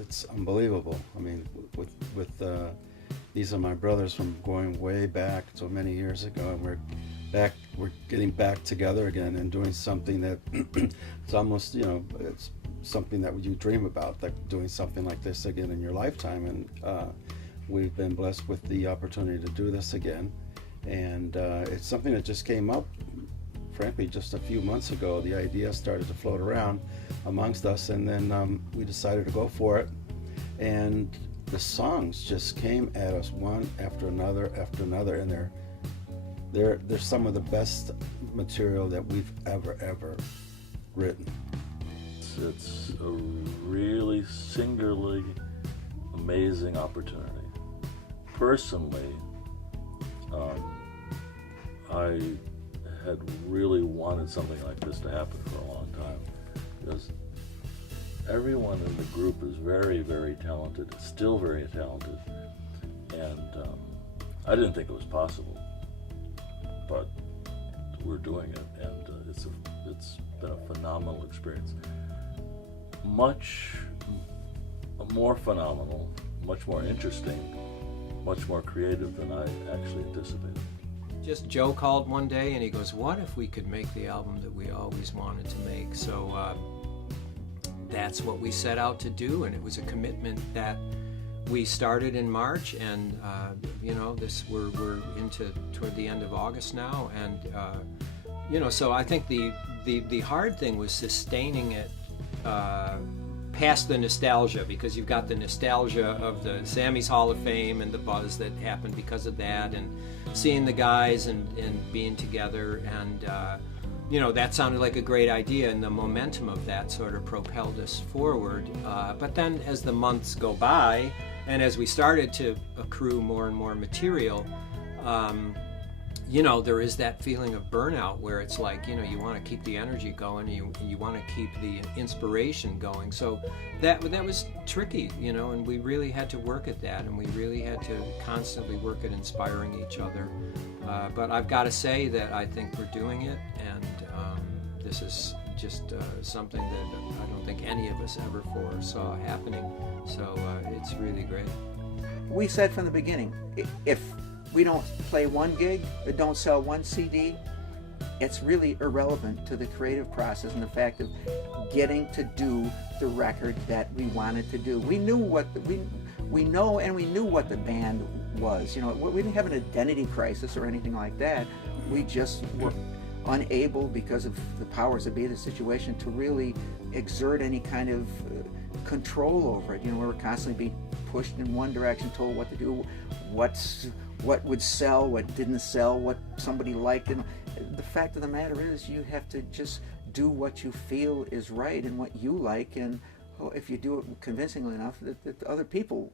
it's unbelievable. I mean, with these are my brothers from going way back so many years ago, and we're getting back together again and doing something that it's almost, it's something that you dream about, like doing something like this again in your lifetime. And we've been blessed with the opportunity to do this again. And it's something that just came up, frankly, just a few months ago. The idea started to float around amongst us, and then we decided to go for it. And the songs just came at us one after another, and they're some of the best material that we've ever written. It's a really singularly amazing opportunity. Personally, I had really wanted something like this to happen for a long time, because everyone in the group is very, very talented, still very talented, and I didn't think it was possible, but we're doing it, and it's been a phenomenal experience. Much more phenomenal, much more interesting, much more creative than I actually anticipated. Just Joe called one day and he goes, what if we could make the album that we always wanted to make? So that's what we set out to do, and it was a commitment that we started in March, and we're into toward the end of August now, and so I think the hard thing was sustaining it past the nostalgia, because you've got the nostalgia of the Sammy's Hall of Fame and the buzz that happened because of that, and seeing the guys and being together, and that sounded like a great idea, and the momentum of that sort of propelled us forward. But then as the months go by, and as we started to accrue more and more material, there is that feeling of burnout where it's like, you want to keep the energy going, you want to keep the inspiration going. So that was tricky, and we really had to work at that, and we really had to constantly work at inspiring each other. But I've got to say that I think we're doing it, and this is just something that I don't think any of us ever foresaw happening. So it's really great. We said from the beginning, if we don't play one gig or don't sell one CD, it's really irrelevant to the creative process and the fact of getting to do the record that we wanted to do. We knew what we know, and we knew what the band was. We didn't have an identity crisis or anything like that. We just were unable, because of the powers that be of the situation, to really exert any kind of control over it. We were constantly being pushed in one direction, told what to do, what would sell, what didn't sell, what somebody liked. And the fact of the matter is, you have to just do what you feel is right and what you like, and if you do it convincingly enough, that other people